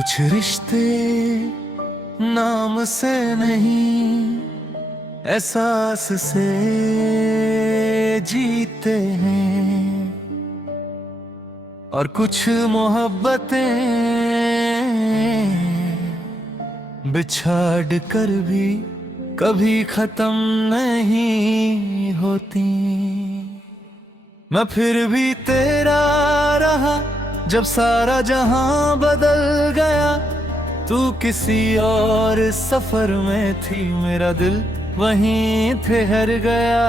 कुछ रिश्ते नाम से नहीं एहसास से जीते हैं, और कुछ मोहब्बतें बिछाड़ कर भी कभी खत्म नहीं होती। मैं फिर भी तेरा रहा जब सारा जहां बदल गया। तू किसी और सफर में थी, मेरा दिल वहीं ठहर गया।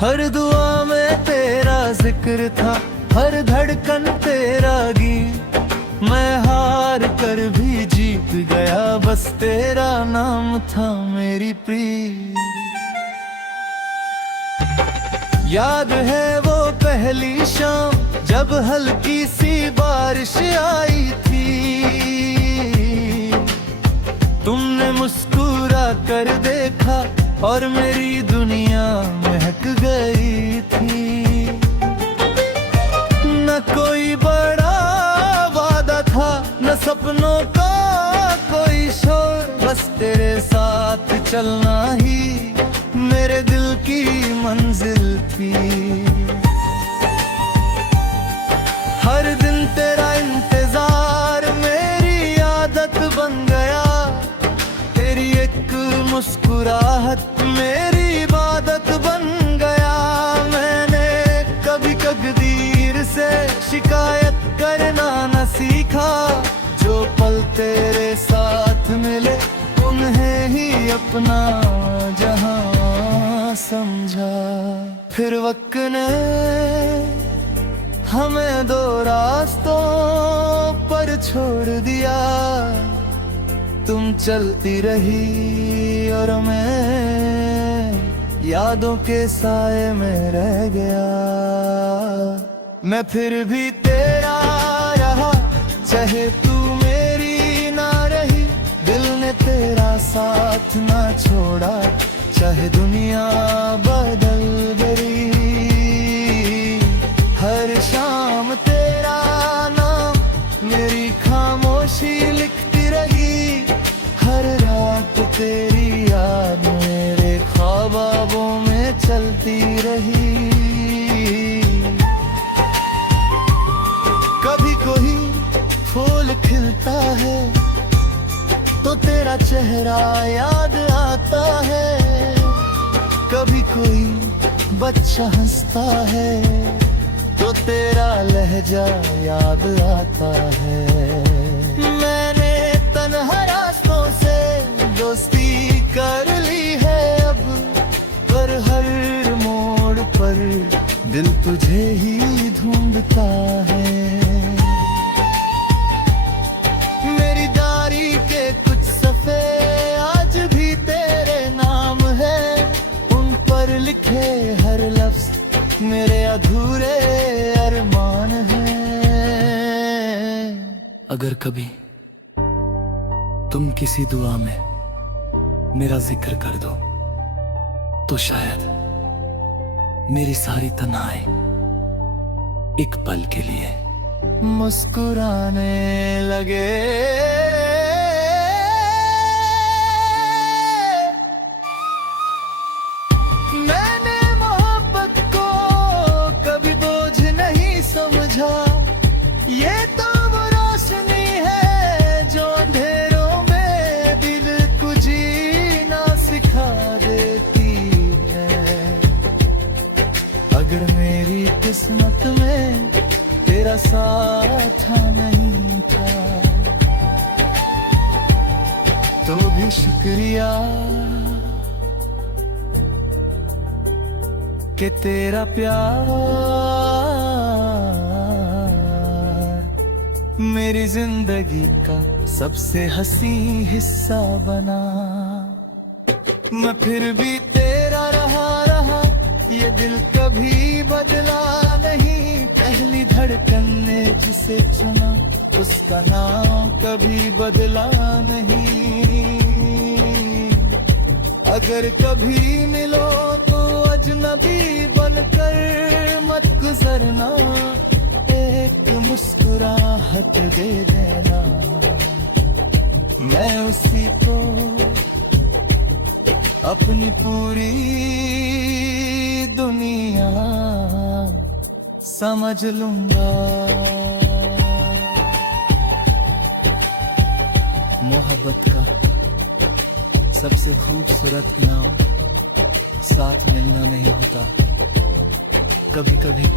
हर दुआ में तेरा जिक्र था, हर धड़कन तेरा गीत। मैं हार कर भी जीत गया, बस तेरा नाम था मेरी प्रीत। याद है वो पहली शाम जब हल्की सी बारिश आई थी। तुमने मुस्कुरा कर देखा और मेरी दुनिया महक गई थी। न कोई बड़ा वादा था, न सपनों का कोई शोर, बस तेरे साथ चलना ही मेरे दिल की मंजिल थी। हर दिन तेरा इंतजार मेरी आदत बन गया। तेरी एक मुस्कुराहट मेरी इबादत बन गया। मैंने कभी तकदीर से शिकायत करना न सीखा। जो पल तेरे साथ मिले उन्हें ही अपना जहां समझा। फिर वक्त ने हमें दो रास्तों पर छोड़ दिया। तुम चलती रही और मैं यादों के साए में रह गया। मैं फिर भी तेरा रहा, चाहे तू मेरी ना रही। दिल ने तेरा साथ ना छोड़ा, चाहे दुनिया बदल गई। हर शाम तेरा नाम मेरी खामोशी लिखती रही। हर रात तेरी याद मेरे ख्वाबों में चलती रही। कभी कोई फूल खिलता है तो तेरा चेहरा याद आता है। कभी कोई बच्चा हंसता है तो तेरा लहजा याद आता है। मैंने तन्हा रास्तों से दोस्ती कर ली है अब, पर हर मोड़ पर दिल तुझे ही ढूंढता है। मेरी डायरी के कुछ सफ़े आज भी तेरे नाम है। उन पर लिखे हर लफ्ज़ मेरे अधूरे अरमान हैं। अगर कभी तुम किसी दुआ में मेरा जिक्र कर दो तो शायद मेरी सारी तन्हाई एक पल के लिए मुस्कुराने लगे। मैंने मोहब्बत को कभी बोझ नहीं समझा। ये तो वो रोशनी है जो अंधेरों में दिल को जीना सिखा देती है। अगर मेरी किस्मत में तेरा साथ नहीं था तो भी शुक्रिया कि तेरा प्यार मेरी जिंदगी का सबसे हंसी हिस्सा बना। मैं फिर भी तेरा रहा, ये दिल कभी बदला नहीं। पहली धड़कन ने जिसे चुना उसका नाम कभी बदला नहीं। अगर कभी मिलो तो अजनबी बनकर मत गुजरना। एक मुस्कुराहट दे देना, मैं उसी को अपनी पूरी दुनिया समझ लूंगा। मोहब्बत का सबसे खूबसूरत इनाम साथ मिलना नहीं होता। कभी कभी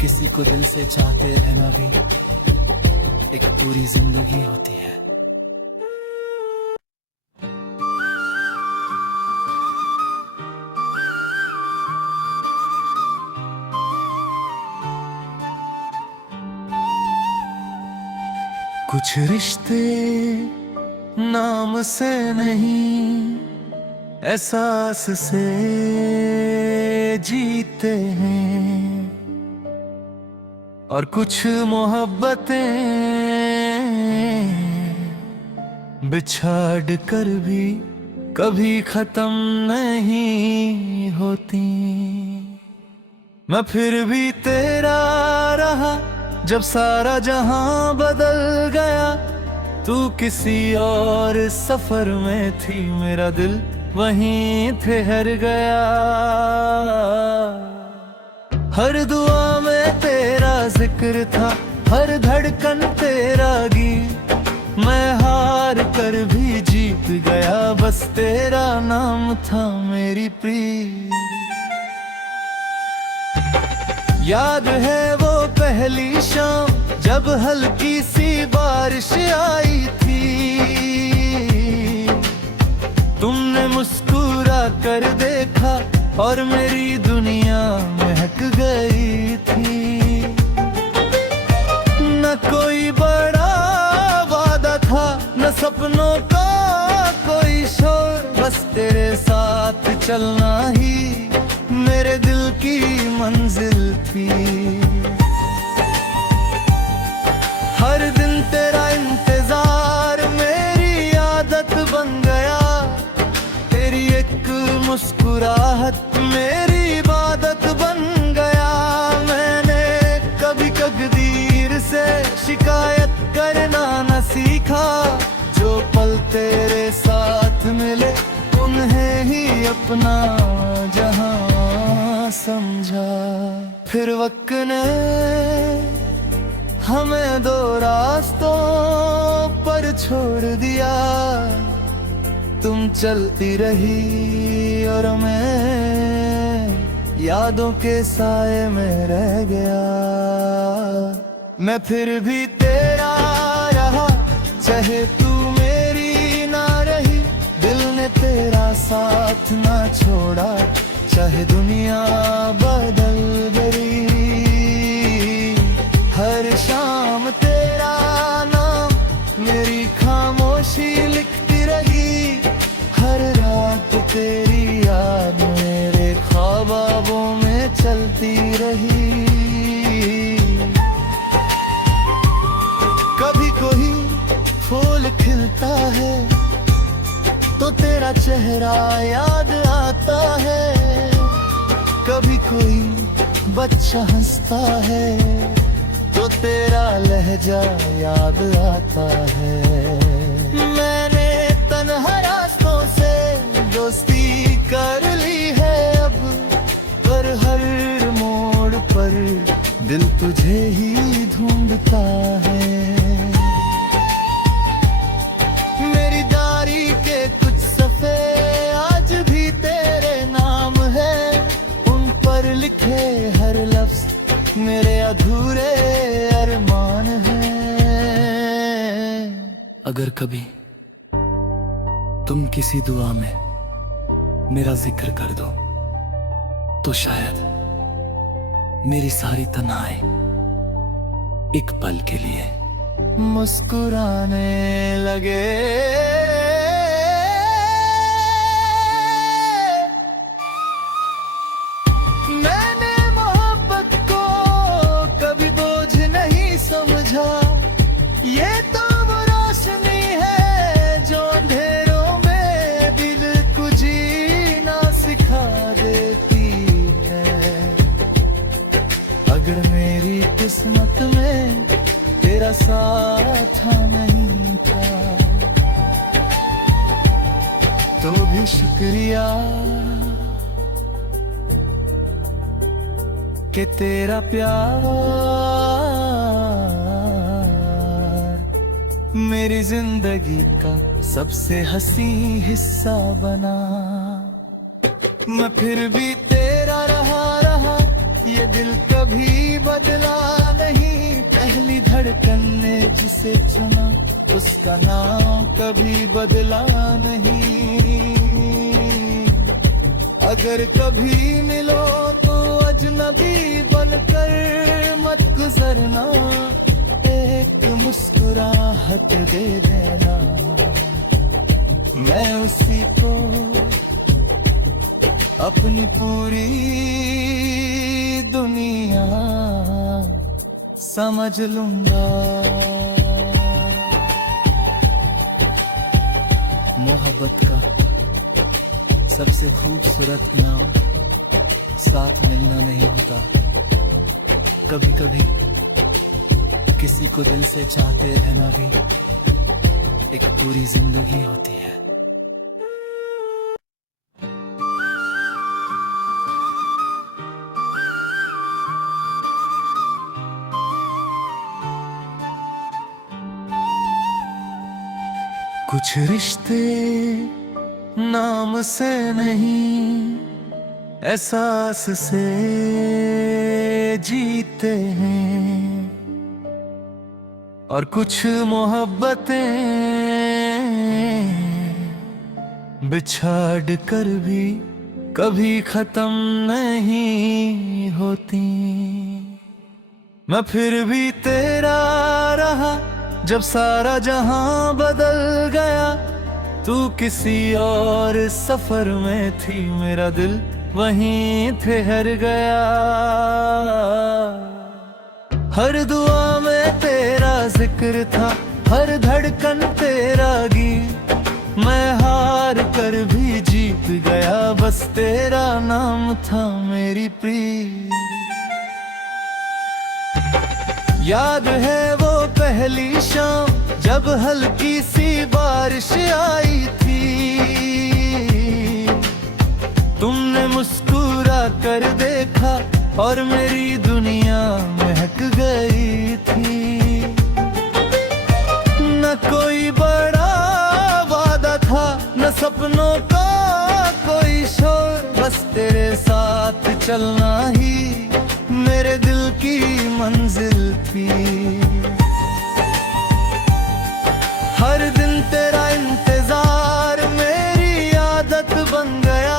किसी को दिल से चाहते रहना भी एक पूरी जिंदगी होती है। कुछ रिश्ते नाम से नहीं एहसास से जीते हैं, और कुछ मोहब्बतें बिछाड़ कर भी कभी खत्म नहीं होती। मैं फिर भी तेरा रहा जब सारा जहां बदल गया। तू किसी और सफर में थी, मेरा दिल वहीं ठहर गया। हर दुआ में तेरा जिक्र था, हर धड़कन तेरा गीत। मैं हार कर भी जीत गया, बस तेरा नाम था मेरी प्रीत। याद है वो पहली शाम जब हल्की सी बारिश आई थी। तुमने मुस्कुरा कर देखा और मेरी दुनिया महक गई थी। न कोई बड़ा वादा था, न सपनों का कोई शोर, बस तेरे साथ चलना ही मेरे दिल की मंजिल थी। हर दिन तेरा इंतजार मेरी आदत बन गया। तेरी एक मुस्कुराहट मेरी इबादत बन गया। मैंने कभी तकदीर से शिकायत करना न सीखा। जो पल तेरे साथ मिले उन्हें ही अपना जहां समझा। फिर वक्त ने हमें दो रास्तों पर छोड़ दिया। तुम चलती रही और मैं यादों के साए में रह गया। मैं फिर भी तेरा रहा, चाहे तू मेरी ना रही। दिल ने तेरा साथ ना छोड़ा, चाहे दुनिया बदल गई। हर शाम तेरा नाम मेरी खामोशी लिखती रही। हर रात तेरी याद मेरे ख्वाबों में चलती रही। कभी कोई फूल खिलता है तो तेरा चेहरा याद आता है। कभी कोई बच्चा हंसता है तो तेरा लहजा याद आता है। मैंने तन्हा रास्तों से दोस्ती कर ली है अब, पर हर मोड़ पर दिल तुझे ही ढूंढता है। मेरी डायरी के कुछ सफ़े आज भी तेरे नाम है। उन पर लिखे हर लफ्ज मेरे अधूरे अरमान हैं। अगर कभी तुम किसी दुआ में मेरा जिक्र कर दो तो शायद मेरी सारी तन्हाई एक पल के लिए मुस्कुराने लगे। मैंने मोहब्बत को कभी बोझ नहीं समझा। ये तो वो रोशनी है जो अंधेरों में दिल को जीना सिखा देती है। अगर मेरी किस्मत ऐसा था नहीं था, तो भी शुक्रिया कि तेरा प्यार मेरी जिंदगी का सबसे हसी हिस्सा बना। मैं फिर भी तेरा रहा, ये दिल कभी बदला नहीं। पहली धड़कन ने जिसे चुना, उसका नाम कभी बदला नहीं। अगर कभी मिलो तो अजनबी बनकर मत गुजरना, एक मुस्कुराहट दे देना। मैं उसी को अपनी पूरी दुनिया समझ लूंगा। मोहब्बत का सबसे खूबसूरत नाम साथ मिलना नहीं होता। कभी कभी किसी को दिल से चाहते रहना भी एक पूरी जिंदगी होती है। कुछ रिश्ते नाम से नहीं, एहसास से जीते हैं। और कुछ मोहब्बतें बिछाड़ कर भी कभी खत्म नहीं होती। मैं फिर भी तेरा रहा जब सारा जहां बदल गया। तू किसी और सफर में थी, मेरा दिल वहीं ठहर गया। हर दुआ में तेरा जिक्र था, हर धड़कन तेरा गीत। मैं हार कर भी जीत गया, बस तेरा नाम था मेरी प्रीत। याद है वो पहली शाम जब हल्की सी बारिश आई थी। तुमने मुस्कुरा कर देखा और मेरी दुनिया महक गई थी। न कोई बड़ा वादा था, न सपनों का कोई शोर, बस तेरे साथ चलना ही मेरे दिल की मंजिल थी। हर दिन तेरा इंतजार मेरी आदत बन गया।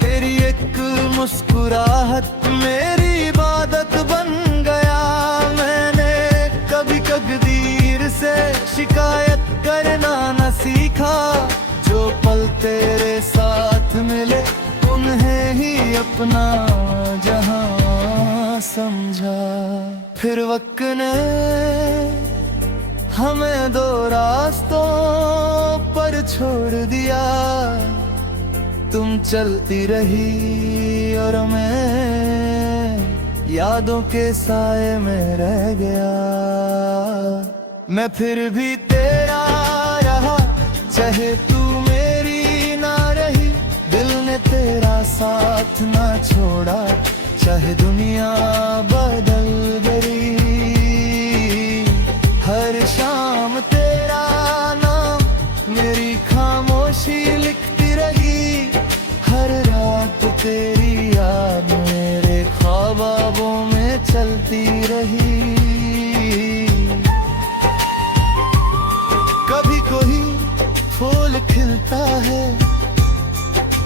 तेरी एक मुस्कुराहट मेरी इबादत बन गया। मैंने कभी तकदीर से शिकायत करना न सीखा। जो पल तेरे साथ मिले उन्हें ही अपना जहां समझा। फिर वक्त ने हमें दो रास्तों पर छोड़ दिया। तुम चलती रही और मैं यादों के साए में रह गया। मैं फिर भी तेरा रहा, चाहे तू मेरी ना रही। दिल ने तेरा साथ ना छोड़ा, चाहे दुनिया बदल गई। हर शाम तेरा नाम मेरी खामोशी लिखती रही। हर रात तेरी याद मेरे ख्वाबों में चलती रही। कभी कोई फूल खिलता है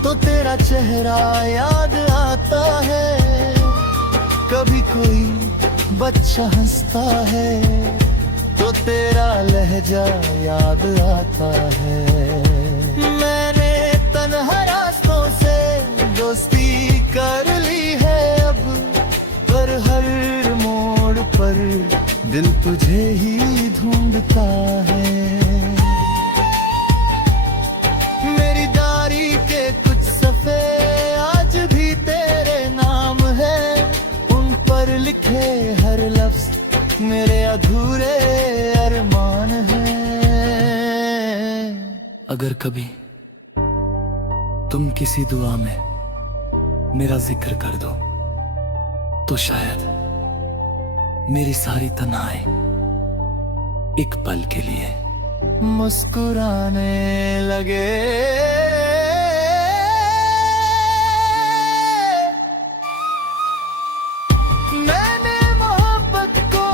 तो तेरा चेहरा याद आता है। कभी कोई बच्चा हंसता है तो तेरा लहजा याद आता है। मैंने तन्हा रास्तों से दोस्ती कर ली है अब, पर हर मोड़ पर दिल तुझे ही ढूंढता है। मेरी डायरी के कुछ सफ़े आज भी तेरे नाम है। उन पर लिखे हर लफ्ज मेरे अधूरे अगर कभी तुम किसी दुआ में मेरा जिक्र कर दो तो शायद मेरी सारी तन्हाई एक पल के लिए मुस्कुराने लगे। मैंने मोहब्बत को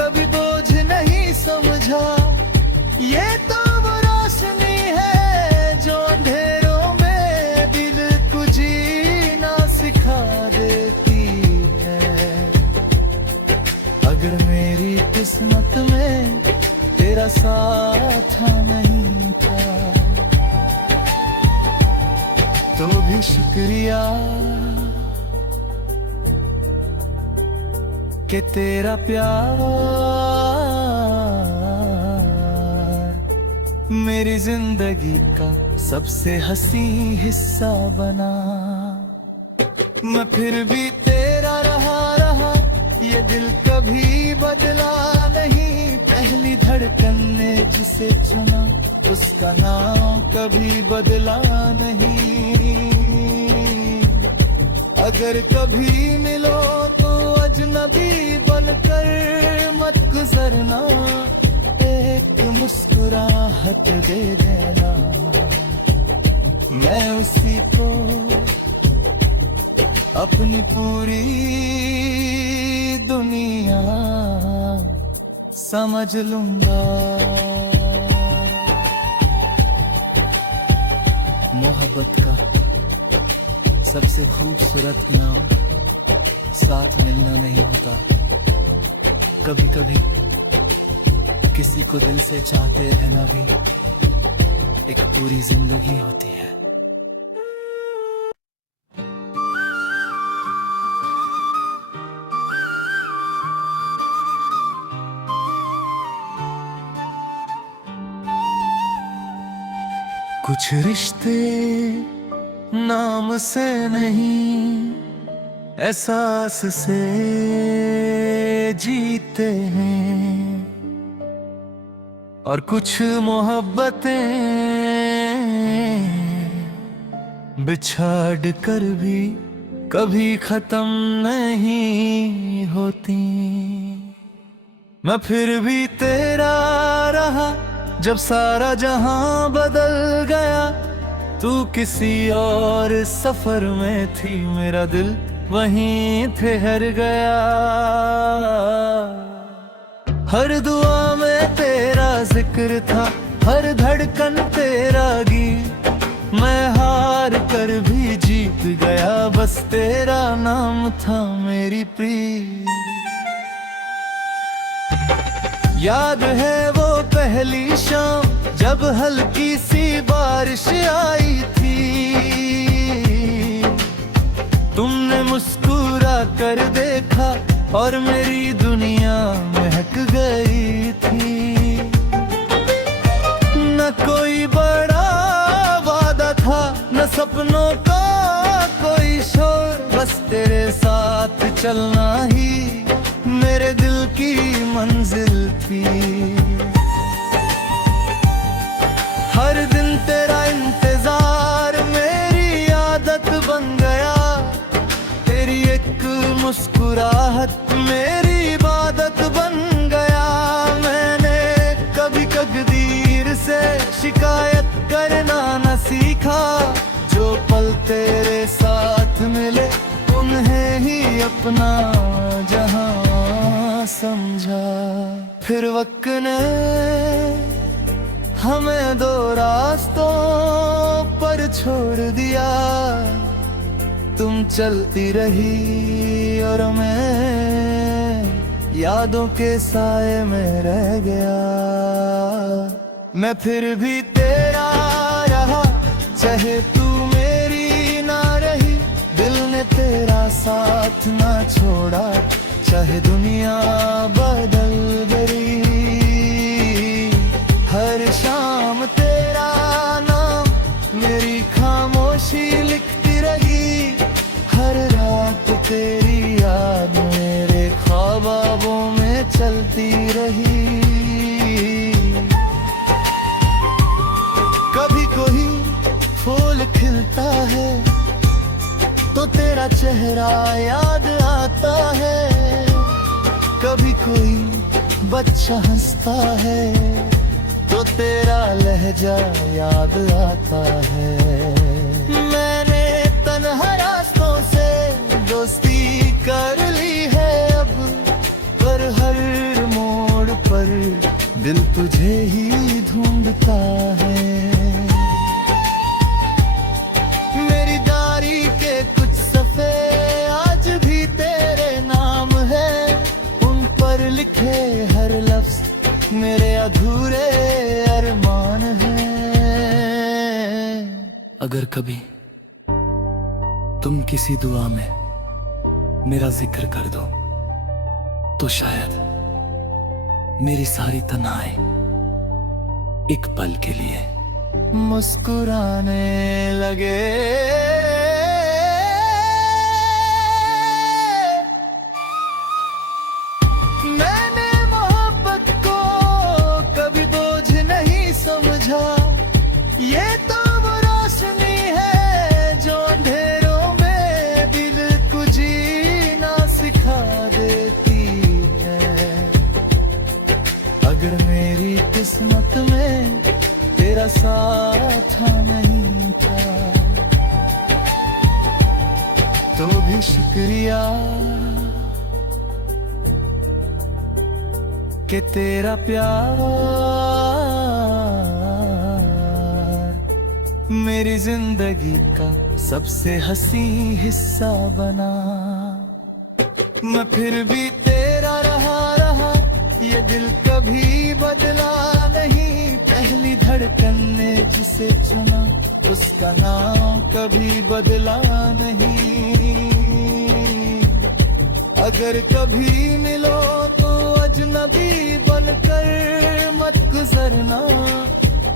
कभी बोझ नहीं समझा, ये तो वो रोशनी है जो अंधेरों में दिल को जीना सिखा देती है। अगर मेरी किस्मत में तेरा साथ नहीं था तो भी शुक्रिया कि तेरा प्यार मेरी जिंदगी का सबसे हंसी हिस्सा बना। मैं फिर भी तेरा रहा, ये दिल कभी बदला नहीं। पहली धड़कन ने जिसे चुना उसका नाम कभी बदला नहीं। अगर कभी मिलो तो अजनबी बनकर मत गुजरना, एक मुस्कुराहट दे देना। मैं उसी को अपनी पूरी दुनिया समझ लूंगा। मोहब्बत का सबसे खूबसूरत नाम साथ मिलना नहीं होता। कभी कभी किसी को दिल से चाहते रहना भी एक पूरी जिंदगी होती है। कुछ रिश्ते नाम से नहीं एहसास से जीते हैं, और कुछ मोहब्बतें बिछाड़ कर भी कभी खत्म नहीं होती। मैं फिर भी तेरा रहा जब सारा जहां बदल गया। तू किसी और सफर में थी, मेरा दिल वहीं ठहर गया। हर दुआ में तेरा जिक्र था, हर धड़कन तेरा गीत। मैं हार कर भी जीत गया, बस तेरा नाम था मेरी प्रीत। याद है वो पहली शाम जब हल्की सी बारिश आई थी। तुमने मुस्कुरा कर देखा और मेरी दुनिया महक गई थी। न कोई बड़ा वादा था, न सपनों का कोई शोर, बस तेरे साथ चलना ही मेरे दिल की मंजिल थी। हर दिन तेरा इंतजार मेरी आदत बन गया। तेरी एक मुस्कुराहट मेरी इबादत बन गया। मैंने कभी तकदीर से शिकायत करना न सीखा। जो पल तेरे साथ मिले उन्हें ही अपना जहां समझा। फिर वक्त ने हमें दो रास्तों पर छोड़ दिया। तुम चलती रही और मैं यादों के साए में रह गया। मैं फिर भी तेरा रहा, चाहे तू मेरी ना रही। दिल ने तेरा साथ ना छोड़ा, चाहे दुनिया बदल गई। हर शाम तेरा नाम मेरी खामोशी लिखती रही। हर रात तेरी याद मेरे ख्वाबों में चलती रही। चेहरा याद आता है, कभी कोई बच्चा हंसता है तो तेरा लहजा याद आता है। मैंने तन्हा रास्तों से दोस्ती कर ली है अब, पर हर मोड़ पर दिल तुझे ही ढूंढता है। मेरी डायरी के कुछ सफ़े आज भी तेरे नाम है, उन पर लिखे हर लफ्ज मेरे अधूरे अरमान हैं। अगर कभी तुम किसी दुआ में मेरा जिक्र कर दो तो शायद मेरी सारी तन्हाई एक पल के लिए मुस्कुराने लगे। मैंने मोहब्बत को कभी बोझ नहीं समझा, ये तो वो रोशनी है जो अंधेरों में दिल को जीना सिखा देती है। अगर मेरी किस्मत में तेरा साथ नहीं था तो भी शुक्रिया कि तेरा प्यार मेरी जिंदगी का सबसे हंसी हिस्सा बना। मैं फिर भी तेरा रहा, ये दिल कभी बदला नहीं। पहली धड़कन ने जिसे चुना उसका नाम कभी बदला नहीं। अगर कभी मिलो तो अजनबी बनकर मत गुजरना,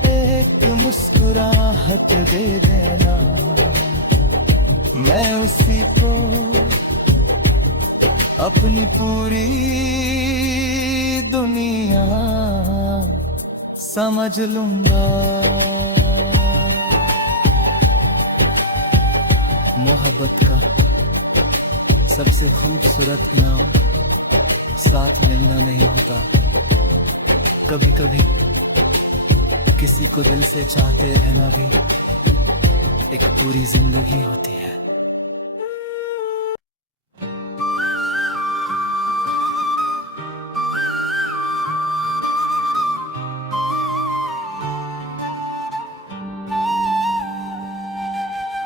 एक मुस्कुराहट दे देना। मैं उसी को अपनी पूरी दुनिया समझ लूंगा। मोहब्बत का सबसे खूबसूरत नाम साथ मिलना नहीं होता। कभी कभी किसी को दिल से चाहते रहना भी एक पूरी जिंदगी होती है।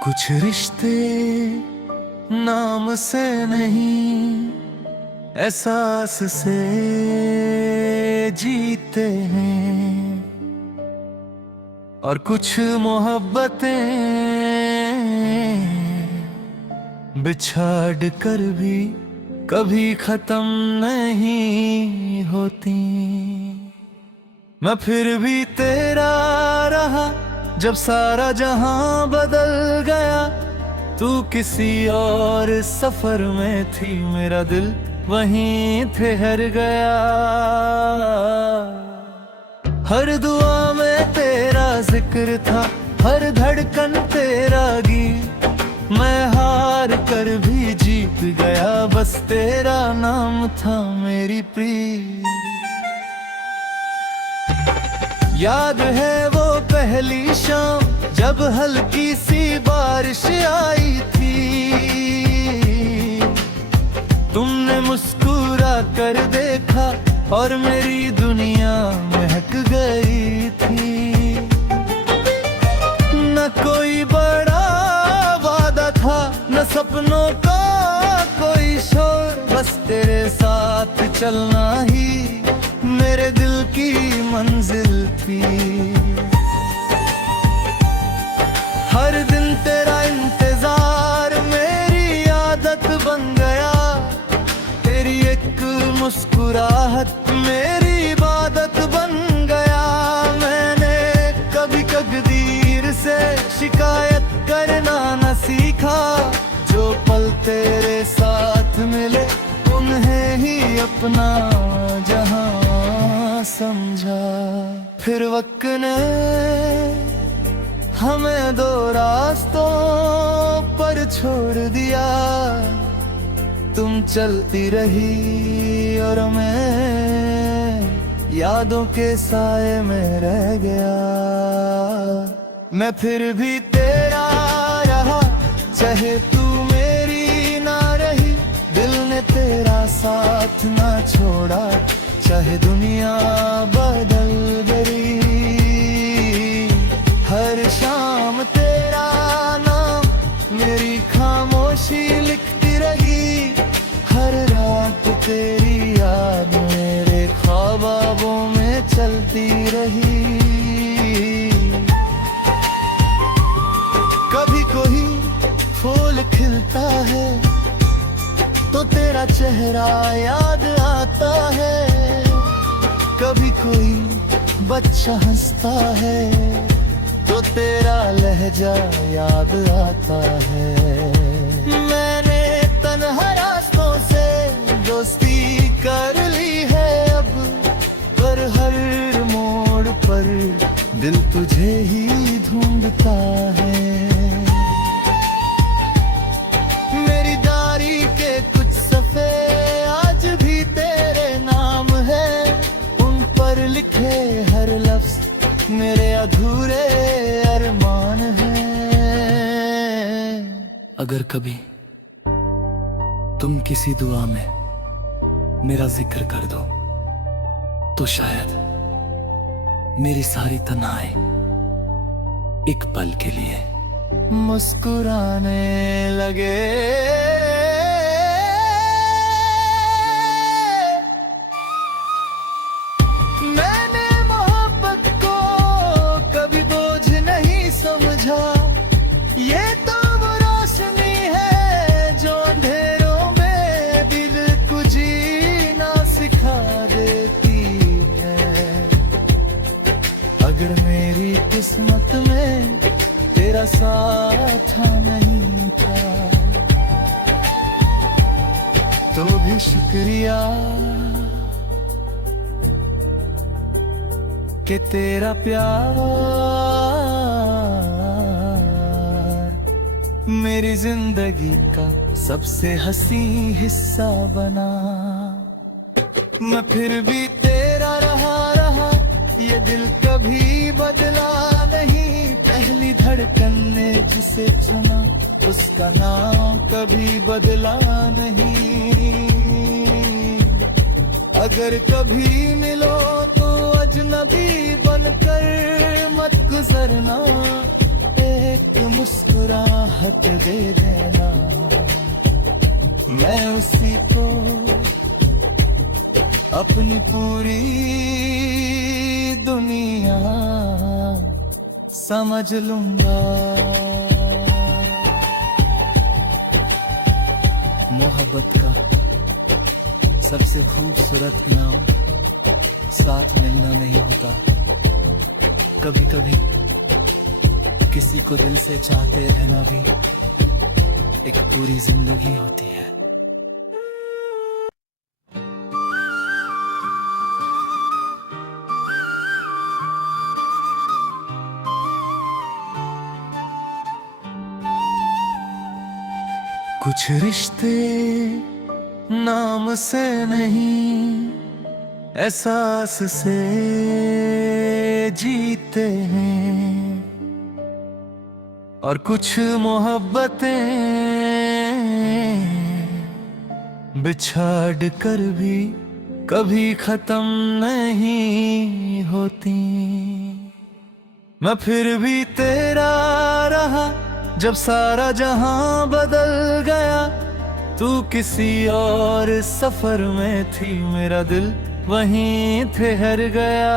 कुछ रिश्ते नाम से नहीं एहसास से जीते हैं, और कुछ मोहब्बतें बिछाड़ कर भी कभी खत्म नहीं होती। मैं फिर भी तेरा रहा जब सारा जहां बदल गया। तू किसी और सफर में थी, मेरा दिल वहीं ठहर गया। हर दुआ में तेरा जिक्र था, हर धड़कन तेरा गीत। मैं हार कर भी जीत गया, बस तेरा नाम था मेरी प्रीत। याद है वो पहली शाम जब हल्की सी बारिश आई थी। तुमने मुस्कुरा कर देखा और मेरी दुनिया महक गई थी। न कोई बड़ा वादा था, न सपनों का कोई शोर, बस तेरे साथ चलना ही मेरे दिल की मंजिल थी। हर दिन तेरा इंतजार मेरी आदत बन गया, तेरी एक मुस्कुराहट मेरी इबादत बन गया। मैंने कभी तकदीर से शिकायत करना न सीखा, जो पल तेरे साथ मिले उन्हें ही अपना जहां समझा। फिर वक्त ने हमें दो रास्तों पर पर छोड़ दिया, तुम चलती रही और मैं यादों के साए में रह गया। मैं फिर भी तेरा रहा, चाहे तू मेरी ना रही। दिल ने तेरा साथ ना छोड़ा, चाहे दुनिया बदल गई। हर शाम तेरा नाम मेरी खामोशी लिखती रही। हर रात तेरी याद मेरे ख्वाबों में चलती रही। कभी कोई फूल खिलता है तो तेरा चेहरा याद आता है। कभी कोई बच्चा हंसता है तो तेरा लहजा याद आता है। मैंने तन्हा रास्तों से दोस्ती कर ली है अब, पर हर मोड़ पर दिल तुझे ही ढूंढता है। मेरी डायरी के कुछ सफ़े आज भी तेरे नाम है, उन पर लिखे हर लफ्ज़ मेरे अधूरे अरमान हैं। अगर कभी तुम किसी दुआ में मेरा जिक्र कर दो तो शायद मेरी सारी तन्हाई एक पल के लिए मुस्कुराने लगे। मैंने मोहब्बत को कभी बोझ नहीं समझा, ये तो वो रोशनी है जो अंधेरों में दिल को जीना सिखा देती है। अगर मेरी किस्मत में तेरा साथ नहीं था तो भी शुक्रिया कि तेरा प्यार मेरी जिंदगी का सबसे हसी हिस्सा बना। मैं फिर भी तेरा रहा, ये दिल कभी बदला नहीं। पहली धड़कन ने जिसे चुना उसका नाम कभी बदला नहीं। अगर कभी मिलो तो अजनबी बनकर मत गुजरना, एक मुस्कुराहट दे देना। मैं उसी को अपनी पूरी दुनिया समझ लूंगा। मोहब्बत का सबसे खूबसूरत इनाम साथ मिलना नहीं होता। कभी कभी किसी को दिल से चाहते रहना भी एक पूरी जिंदगी होती है। कुछ रिश्ते नाम से नहीं एहसास से जीते हैं, और कुछ मोहब्बतें बिछाड़ कर भी कभी खत्म नहीं होती। मैं फिर भी तेरा रहा जब सारा जहां बदल गया। तू किसी और सफर में थी, मेरा दिल वहीं ठहर गया।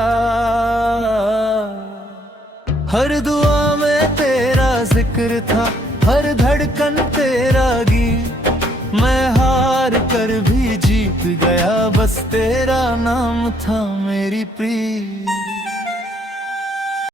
हर दुआ में तेरा जिक्र था, हर धड़कन तेरा गीत। मैं हार कर भी जीत गया, बस तेरा नाम था मेरी प्रीत।